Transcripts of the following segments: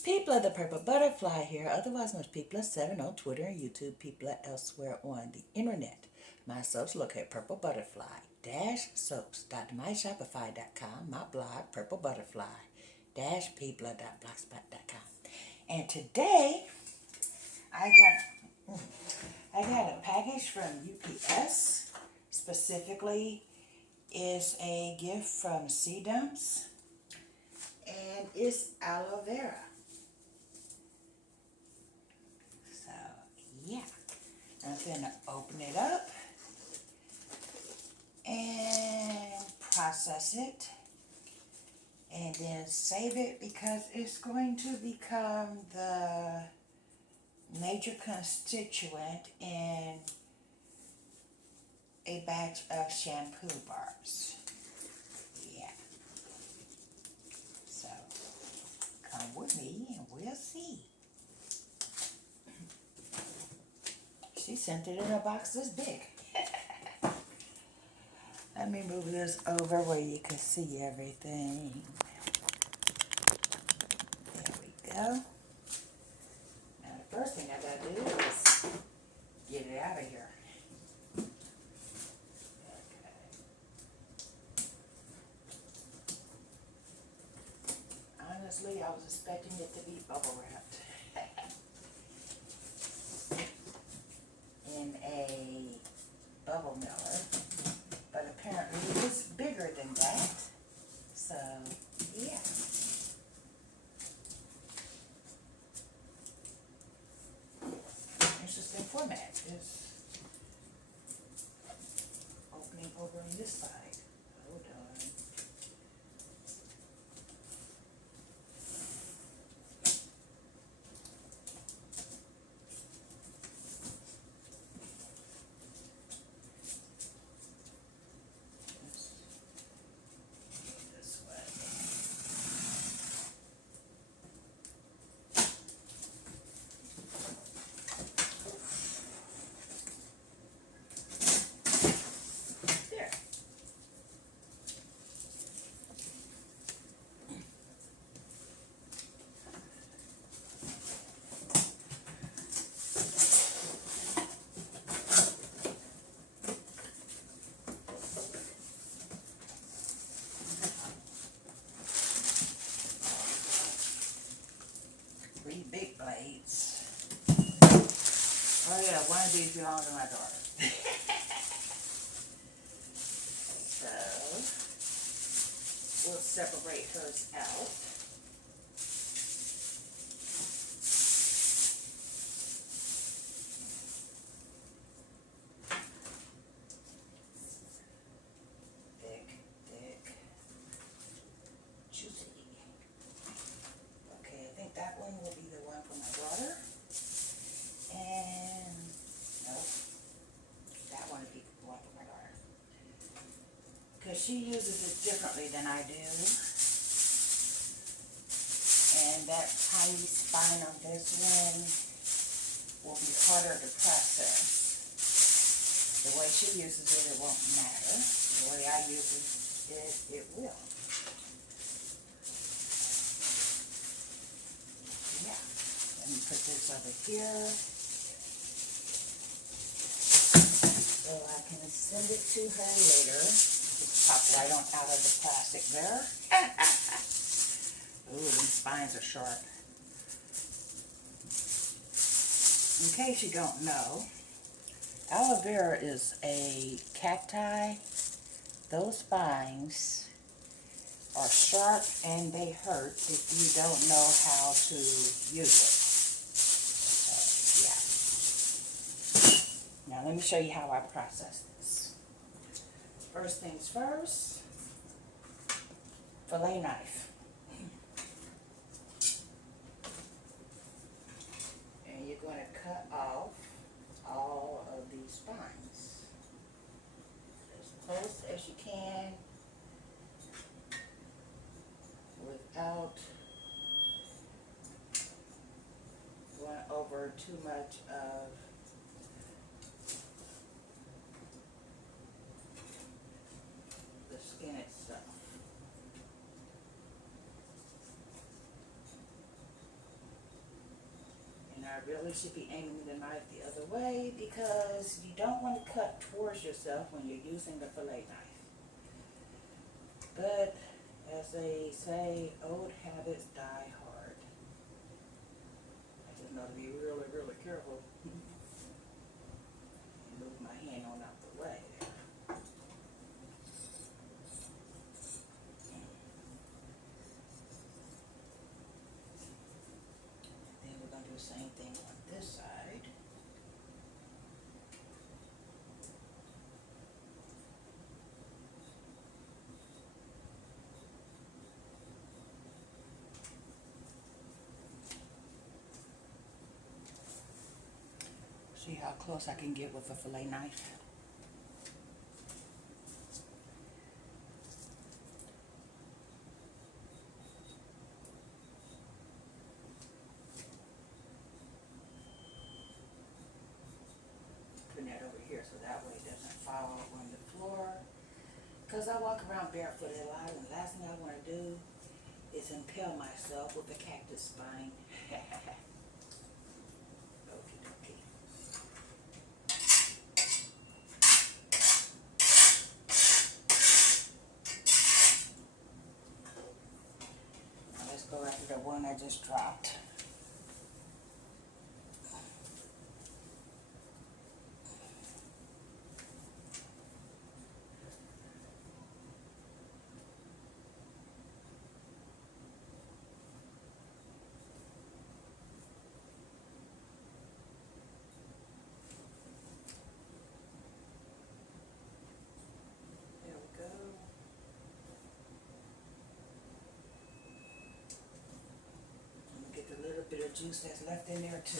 People the Purple Butterfly here, otherwise known as People7 on Twitter and YouTube, People elsewhere on the internet. My soaps located at PurpleButterfly-soaps.myshopify.com, my blog, PurpleButterfly-people.blogspot.com. And today, I got a package from UPS. Specifically, is a gift from Sea Dumps, and it's aloe vera. So, yeah. I'm going to open it up and process it and then save it because it's going to become the major constituent in a batch of shampoo bars. Yeah. So, come with me and we'll see. She sent it in a box this big. Let me move this over where you can see everything. There we go. Now the first thing I gotta do is get it out of here. Okay. Honestly, I was expecting it to be bubble wrapped in a bubble miller, but apparently it's bigger than that. So, yeah. Interesting format. Just opening over on this side. Hold on. This way. There. Three big blades. Oh yeah, one of these belongs to my daughter. So, we'll separate hers out. Thick, juicy. Okay, I think that one will be the one for my daughter. And, nope, that one will be the one for my daughter. Because she uses it differently than I do. And that tiny spine on this one will be harder to process. The way she uses it, it won't matter. The way I use it, it will. Yeah. Let me put this over here so I can send it to her later. Just pop right on out of the plastic there. Ooh, these spines are sharp. In case you don't know, aloe vera is a cacti. Those spines are sharp and they hurt if you don't know how to use it. So, yeah. Now let me show you how I process this. First things first, fillet knife. And you're going to cut off all of these spines as close as you can without going over too much of the skin itself. really should be aiming the knife the other way because you don't want to cut towards yourself when you're using the fillet knife. But as they say, old habits die hard. I just know to be really, really careful. And move my hand on out the way there. Then we're going to do the same thing on this side. See how close I can get with a fillet knife. Putting that over here so that way it doesn't fall on the floor. Because I walk around barefoot a lot, and the last thing I want to do is impale myself with a cactus spine. Okie dokie. Now let's go after the one I just dropped. Bit of juice that's left in there too.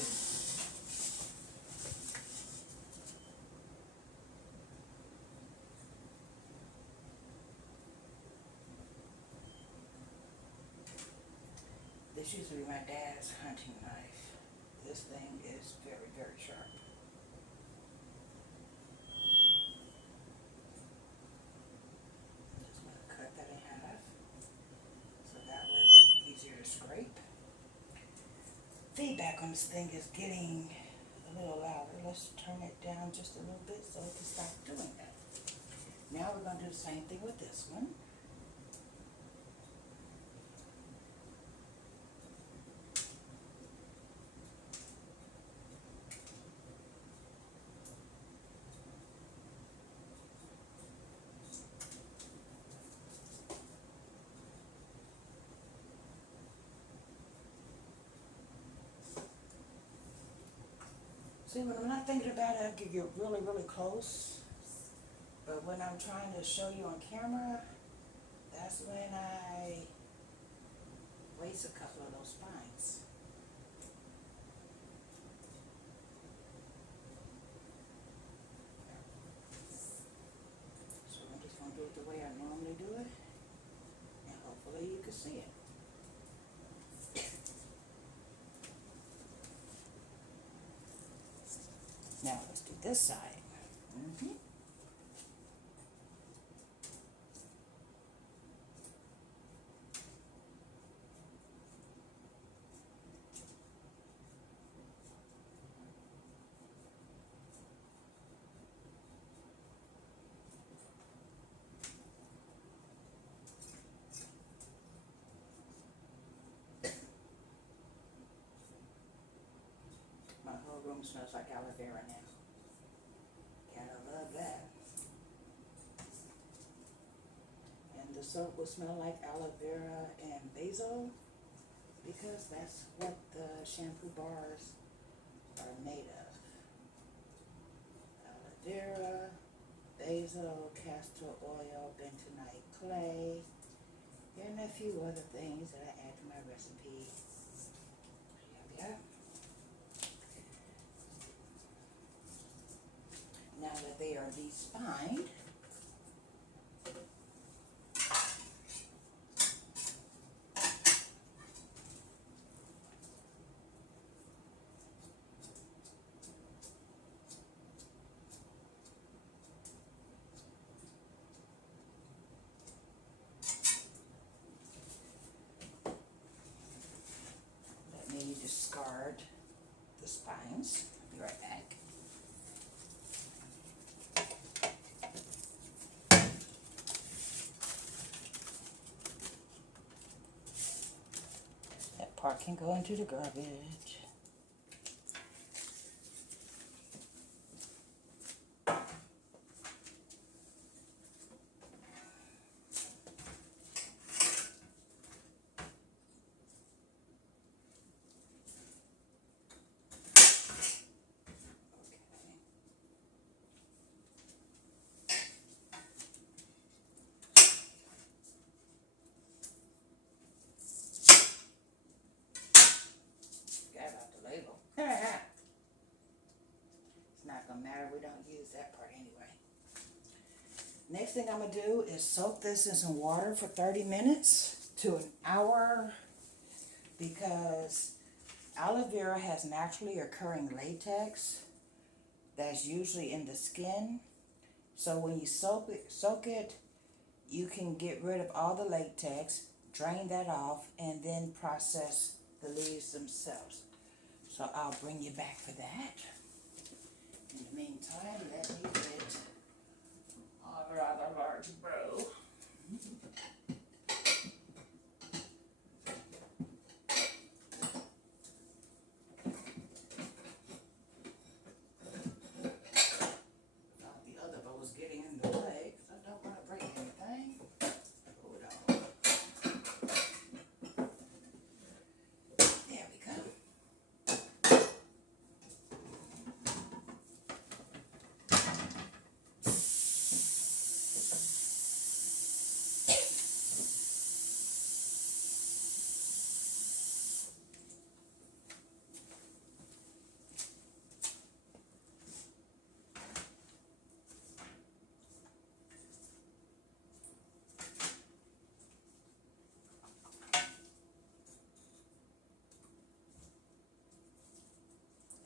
This used to be my dad's hunting knife. This thing is very, very sharp. Just going to cut that in half so that way it'll be easier to scrape. Feedback on this thing is getting a little louder. Let's turn it down just a little bit so it can stop doing that. Now we're going to do the same thing with this one. See, when I'm not thinking about it, I can get really, really close. But when I'm trying to show you on camera, that's when I waste a couple of those spines. So I'm just going to do it the way I normally do it. And hopefully you can see it. Now let's do this side. My whole room smells like aloe vera now. Gotta love that. And the soap will smell like aloe vera and basil because that's what the shampoo bars are made of. Aloe vera, basil, castor oil, bentonite clay, and a few other things that I add to my recipe. Yep. Now that they are de-spined, let me discard the spines. Be right back. That part can go into the garbage. Forgot about the label. It's not gonna matter, we don't use that part anyway. Next thing I'm gonna do is soak this in some water for 30 minutes to an hour, because aloe vera has naturally occurring latex that's usually in the skin. So when you soak it, you can get rid of all the latex, drain that off, and then process the leaves themselves. So I'll bring you back for that. In the meantime, let me get a rather large bowl. The other bowl's getting in the way because I don't want to break anything. Hold on. There we go.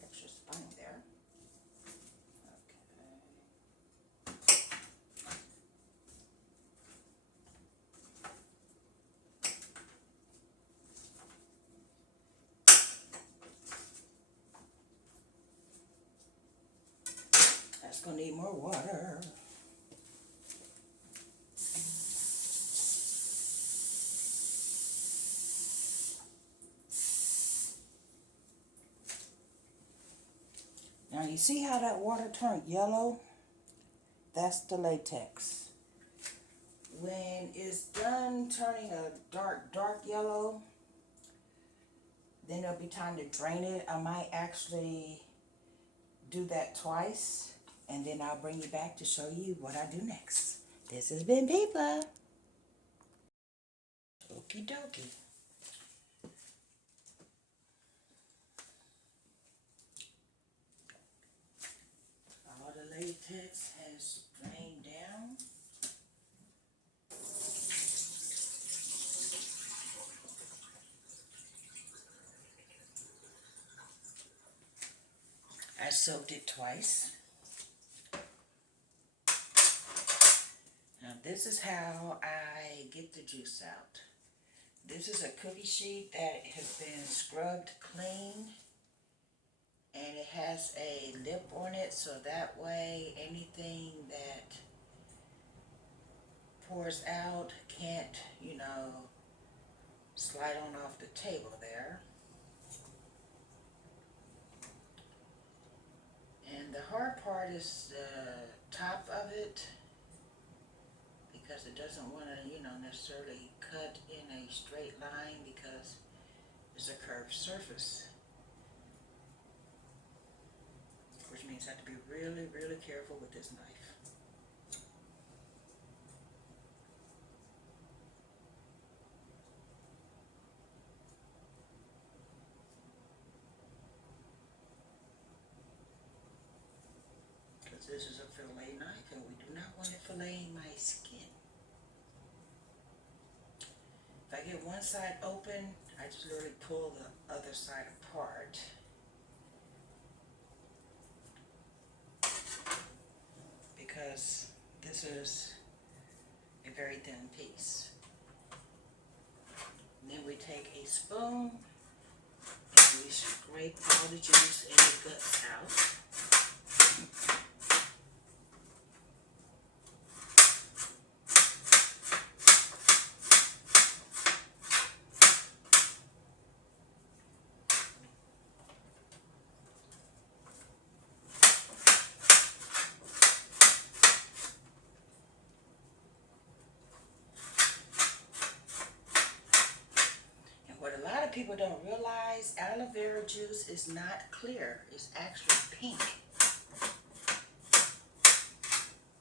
Extra spine there. That's gonna need more water. Now you see how that water turned yellow? That's the latex. When it's done turning a dark yellow, then it'll be time to drain it. I might actually do that twice, and then I'll bring you back to show you what I do next. This has been Peepa. Okie dokie. All the latex has drained down. I soaked it twice. Now this is how I get the juice out. This is a cookie sheet that has been scrubbed clean, and it has a lip on it, so that way anything that pours out can't, slide on off the table there. And the hard part is the top of it, because it doesn't want to, necessarily cut in a straight line because it's a curved surface. Which means I have to be really, really careful with this knife. Because this is a fillet knife and we do not want it filleting my skin. If I get one side open, I just literally pull the other side apart. Because this is a very thin piece. And then we take a spoon and we scrape all the juice and the guts out. What a lot of people don't realize, aloe vera juice is not clear. It's actually pink.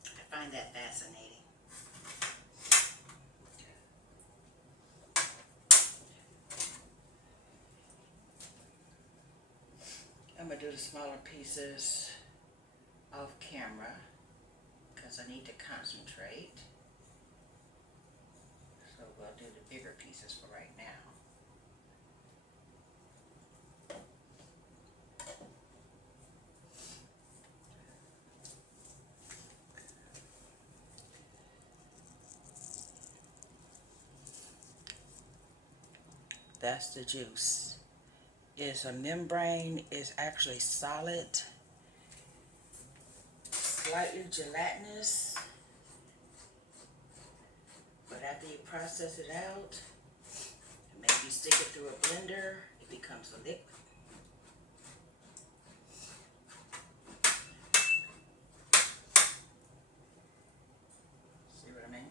I find that fascinating. I'm going to do the smaller pieces off camera because I need to concentrate. So we'll do the bigger pieces for right now. That's the juice. It's a membrane, it's actually solid, slightly gelatinous, but after you process it out, maybe stick it through a blender, it becomes a liquid. See what I mean?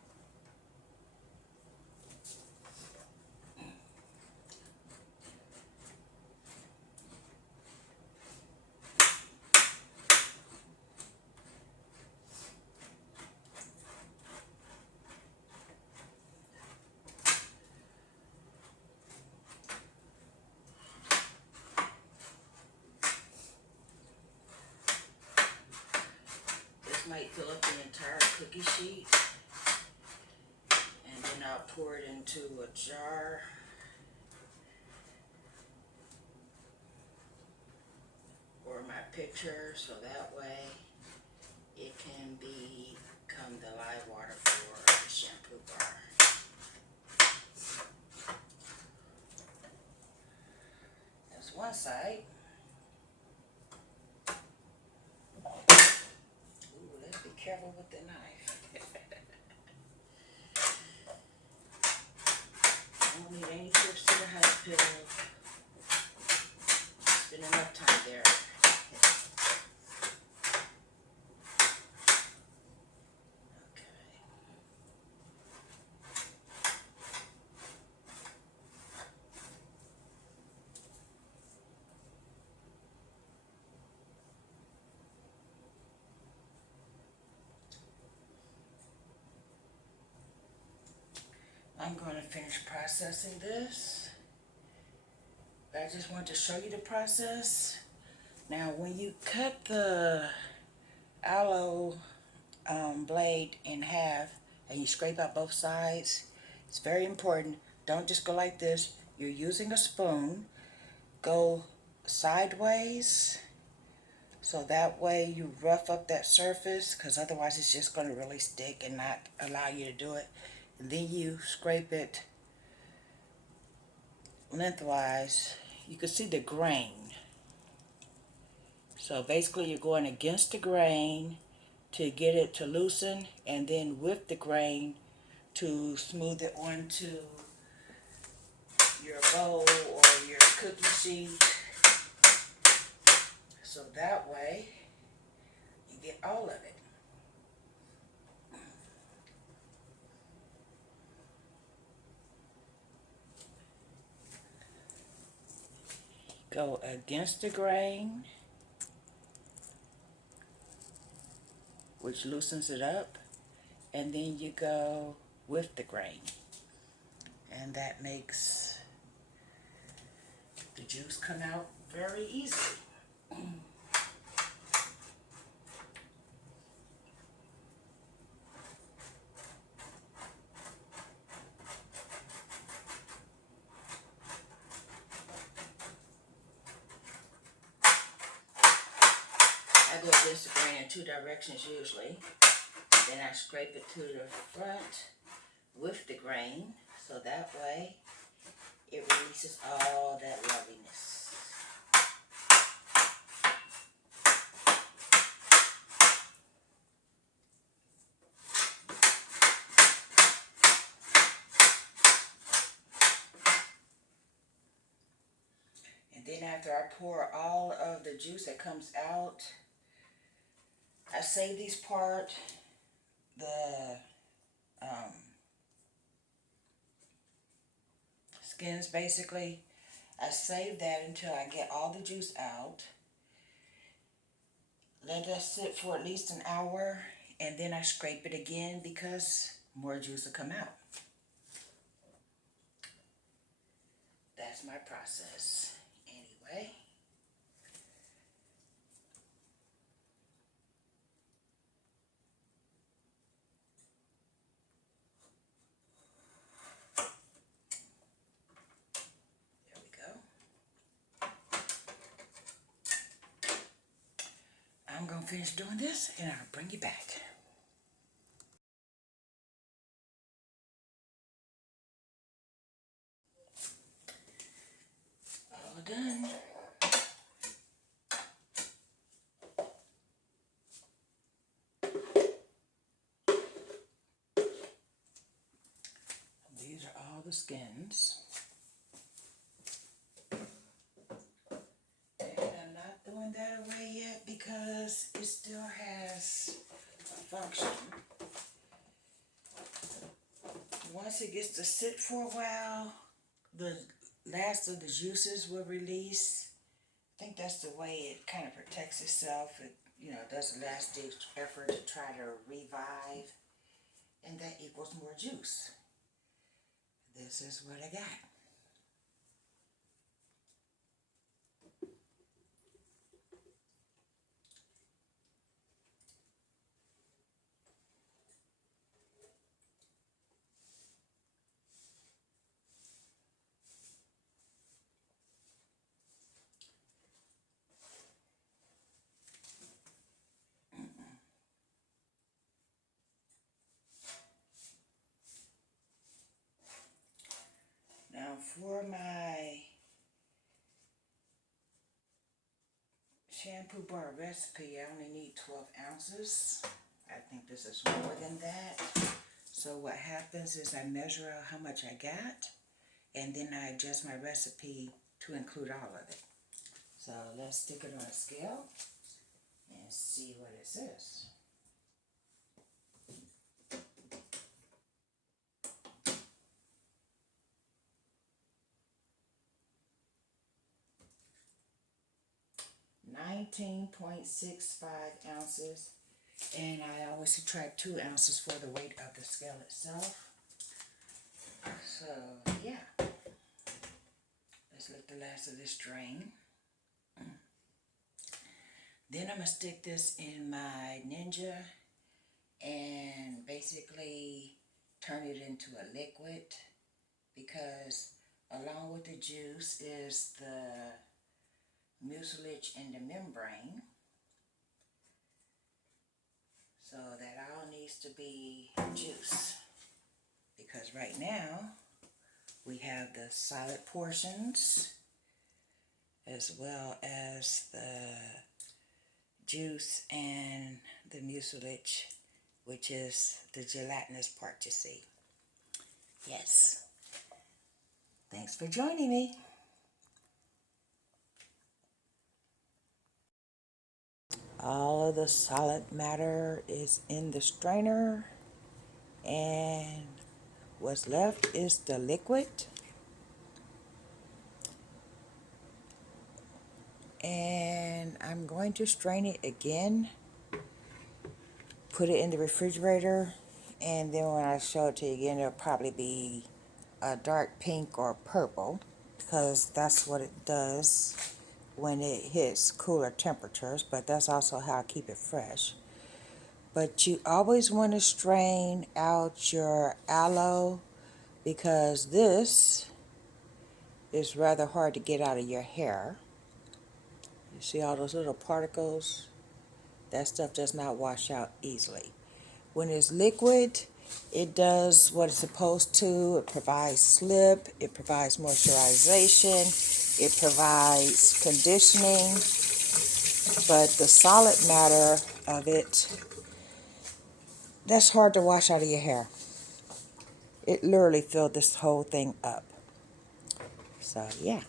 Might fill up the entire cookie sheet, and then I'll pour it into a jar or my pitcher, so that way it can become the live water for the shampoo bar. That's one side. Be careful with the knife. I don't need any trips to the hospital. Spend enough time there. I'm going to finish processing this. I just want to show you the process. Now, when you cut the aloe blade in half and you scrape out both sides, it's very important. Don't just go like this. You're using a spoon. Go sideways, so that way you rough up that surface, because otherwise it's just going to really stick and not allow you to do it. And then you scrape it lengthwise. You can see the grain. So basically you're going against the grain to get it to loosen, and then with the grain to smooth it onto your bowl or your cookie sheet. So that way you get all of it. Go against the grain, which loosens it up, and then you go with the grain, and that makes the juice come out very easily. I go against the grain in two directions usually. Then I scrape it to the front with the grain, so that way it releases all that loveliness. Then after I pour all of the juice that comes out, I save these part, the skins basically. I save that until I get all the juice out. Let that sit for at least an hour, and then I scrape it again because more juice will come out. That's my process anyway. There we go. I'm going to finish doing this and I'll bring you back. All done. These are all the skins. And I'm not throwing that away yet because it still has a function. Once it gets to sit for a while, the last of the juices will release. I think that's the way it kind of protects itself. It, does a last ditch effort to try to revive, and that equals more juice. This is what I got. Now for my shampoo bar recipe, I only need 12 ounces. I think this is more than that. So what happens is I measure out how much I got, and then I adjust my recipe to include all of it. So let's stick it on a scale and see what it says. $19.65 ounces, and I always subtract 2 ounces for the weight of the scale itself. So yeah, let's let the last of this drain. Then I'm gonna stick this in my Ninja and basically turn it into a liquid, because along with the juice is the mucilage in the membrane. So that all needs to be juice, because right now we have the solid portions as well as the juice and the mucilage, which is the gelatinous part, you see. Yes. Thanks for joining me. All of the solid matter is in the strainer, and what's left is the liquid. And I'm going to strain it again, put it in the refrigerator, and then when I show it to you again, it'll probably be a dark pink or purple, because that's what it does when it hits cooler temperatures, but that's also how I keep it fresh. But you always want to strain out your aloe, because this is rather hard to get out of your hair. You see all those little particles? That stuff does not wash out easily. When it's liquid, it does what it's supposed to. It provides slip, it provides moisturization, it provides conditioning, but the solid matter of it, that's hard to wash out of your hair. It literally filled this whole thing up. So yeah.